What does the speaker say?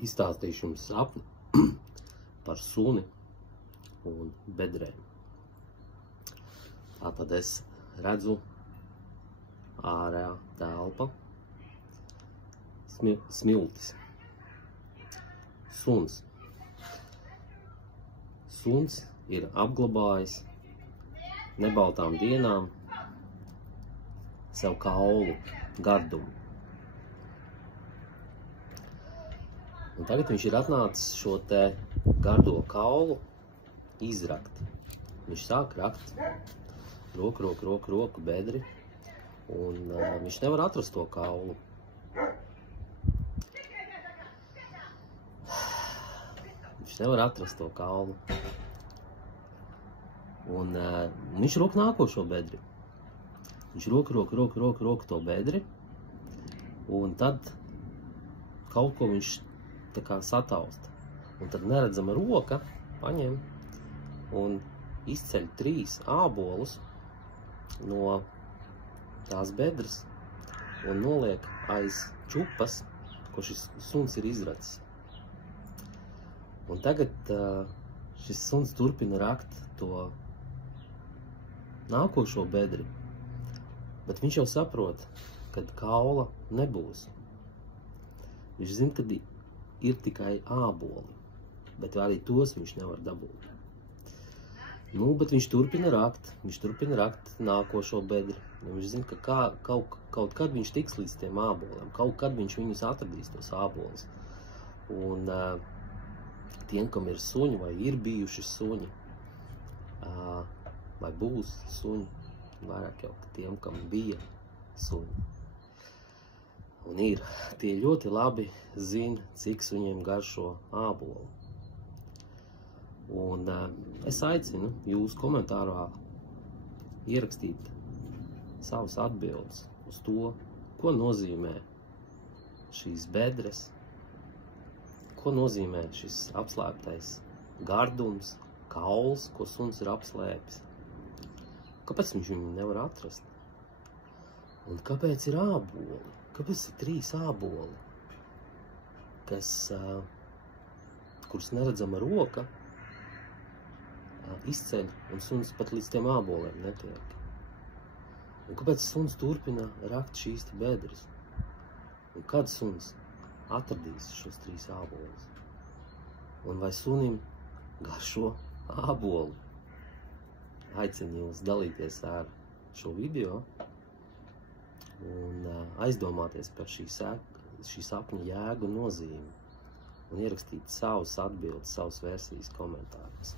Izstāstīšu jums sapni par suni un bedrēm. Tātad es redzu ārējā telpa, smiltis, suns. Suns ir apglabājis nebaltām dienām sev kaulu gardumu. Un tagad viņš ir atnācis šo te gardo kaulu izrakt. Viņš sāk rakt roku bedri, un viņš nevar atrast to kaulu. Viņš nevar atrast to kaulu. Un viņš rok nākošo bedri. Viņš rok to bedri, un tad kaut ko viņš tā kā satausta. Un tad neredzama roka paņem un izceļ 3 ābolus no tās bedres un noliek aiz čupas, ko šis suns ir izracis. Un tagad šis suns turpina rakt to nākošo bedri, bet viņš jau saprot, kad kaula nebūs. Viņš zina, ka ir tikai āboli, bet arī tos viņš nevar dabūt. Nu, bet viņš turpina rakt nākošo bedri. Viņš zina, ka kaut kad viņš tiks līdz tiem āboliem, kaut kad viņš viņus atradīs, tos ābolus. Un tiem, kam ir suņi, vai ir bijuši suņi, vai būs suņi, vairāk jau tiem, kam bija suņi. Un ir, tie ļoti labi zina, cik suņiem garšo ābolu. Un es aicinu jūs komentārā ierakstīt savas atbildes uz to, ko nozīmē šīs bedres, ko nozīmē šis apslēptais gardums, kauls, ko suns ir apslēpis. Kāpēc viņš viņu nevar atrast? Un kāpēc ir āboli? Kāpēc ir 3 āboli, kurus neredzama roka izceļ, un suns pat līdz tiem āboliem netiek? Un kāpēc suns turpina rakt šīs bedres? Un kad suns atradīs šos 3 ābolus? Un vai sunim garšo āboli? Aicinu jūs dalīties ar šo video un aizdomāties par šī sapņa jēgu un nozīmi un ierakstīt savus atbildes, savus versijas komentārus.